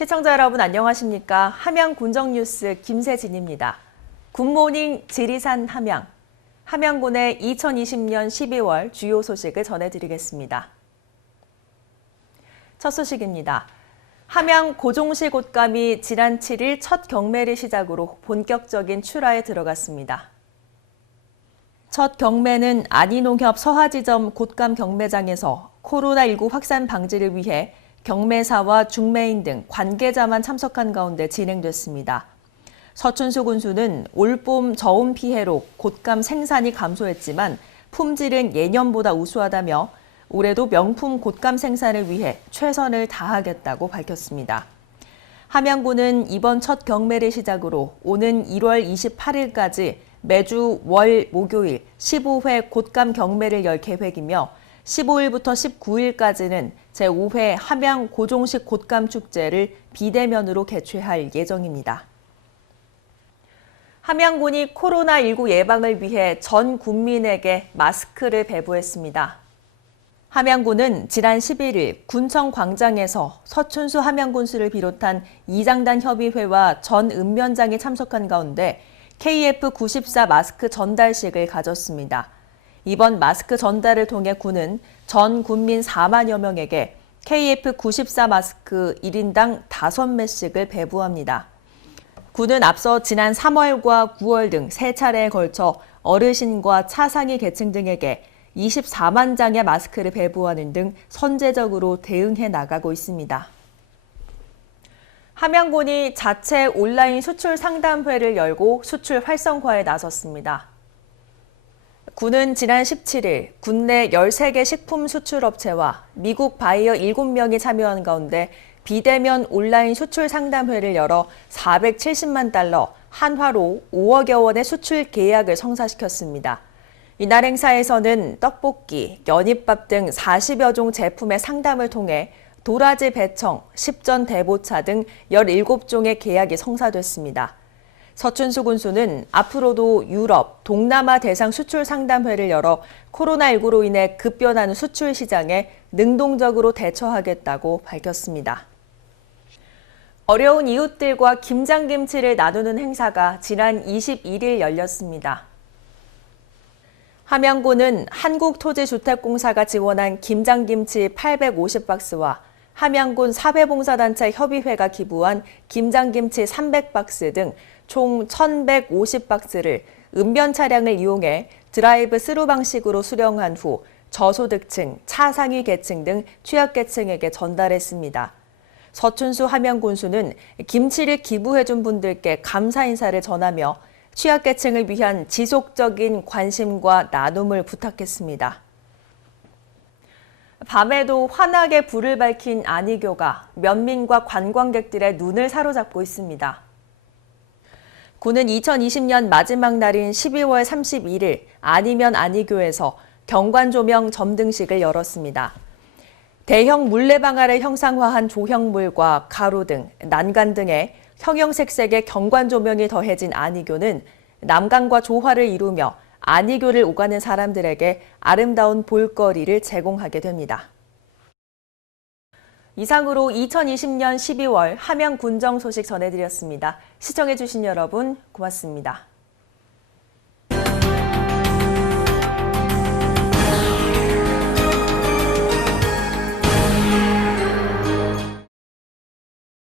시청자 여러분 안녕하십니까? 함양 군정뉴스 김세진입니다. 굿모닝 지리산 함양. 함양군의 2020년 12월 주요 소식을 전해드리겠습니다. 첫 소식입니다. 함양 고종시 곶감이 지난 7일 첫 경매를 시작으로 본격적인 출하에 들어갔습니다. 첫 경매는 안희농협 서하지점 곶감 경매장에서 코로나19 확산 방지를 위해 경매사와 중매인 등 관계자만 참석한 가운데 진행됐습니다. 서춘수 군수는 올봄 저온 피해로 곶감 생산이 감소했지만 품질은 예년보다 우수하다며 올해도 명품 곶감 생산을 위해 최선을 다하겠다고 밝혔습니다. 함양군은 이번 첫 경매를 시작으로 오는 1월 28일까지 매주 월, 목요일 15회 곶감 경매를 열 계획이며 15일부터 19일까지는 제5회 함양 고종식 곶감 축제를 비대면으로 개최할 예정입니다. 함양군이 코로나19 예방을 위해 전 국민에게 마스크를 배부했습니다. 함양군은 지난 11일 군청 광장에서 서춘수 함양군수를 비롯한 이장단 협의회와 전 읍면장이 참석한 가운데 KF94 마스크 전달식을 가졌습니다. 이번 마스크 전달을 통해 군은 전 군민 4만여 명에게 KF94 마스크 1인당 5매씩을 배부합니다. 군은 앞서 지난 3월과 9월 등 3차례에 걸쳐 어르신과 차상위 계층 등에게 24만 장의 마스크를 배부하는 등 선제적으로 대응해 나가고 있습니다. 함양군이 자체 온라인 수출 상담회를 열고 수출 활성화에 나섰습니다. 군은 지난 17일 국내 13개 식품 수출업체와 미국 바이어 7명이 참여한 가운데 비대면 온라인 수출 상담회를 열어 470만 달러, 한화로 5억여 원의 수출 계약을 성사시켰습니다. 이날 행사에서는 떡볶이, 연잎밥 등 40여 종 제품의 상담을 통해 도라지 배청, 십전 대보차 등 17종의 계약이 성사됐습니다. 서춘수 군수는 앞으로도 유럽, 동남아 대상 수출 상담회를 열어 코로나19로 인해 급변하는 수출 시장에 능동적으로 대처하겠다고 밝혔습니다. 어려운 이웃들과 김장김치를 나누는 행사가 지난 21일 열렸습니다. 함양군은 한국토지주택공사가 지원한 김장김치 850박스와 함양군 사회봉사단체 협의회가 기부한 김장김치 300박스 등 총 1,150박스를 읍면 차량을 이용해 드라이브 스루 방식으로 수령한 후 저소득층, 차상위 계층 등 취약계층에게 전달했습니다. 서춘수 함양군수는 김치를 기부해준 분들께 감사 인사를 전하며 취약계층을 위한 지속적인 관심과 나눔을 부탁했습니다. 밤에도 환하게 불을 밝힌 안희교가 면민과 관광객들의 눈을 사로잡고 있습니다. 군은 2020년 마지막 날인 12월 31일 안희면 안희교에서 경관조명 점등식을 열었습니다. 대형 물레방아를 형상화한 조형물과 가로 등 난간 등의 형형색색의 경관조명이 더해진 안희교는 남강과 조화를 이루며 안희교를 오가는 사람들에게 아름다운 볼거리를 제공하게 됩니다. 이상으로 2020년 12월 함양 군정 소식 전해드렸습니다. 시청해주신 여러분 고맙습니다.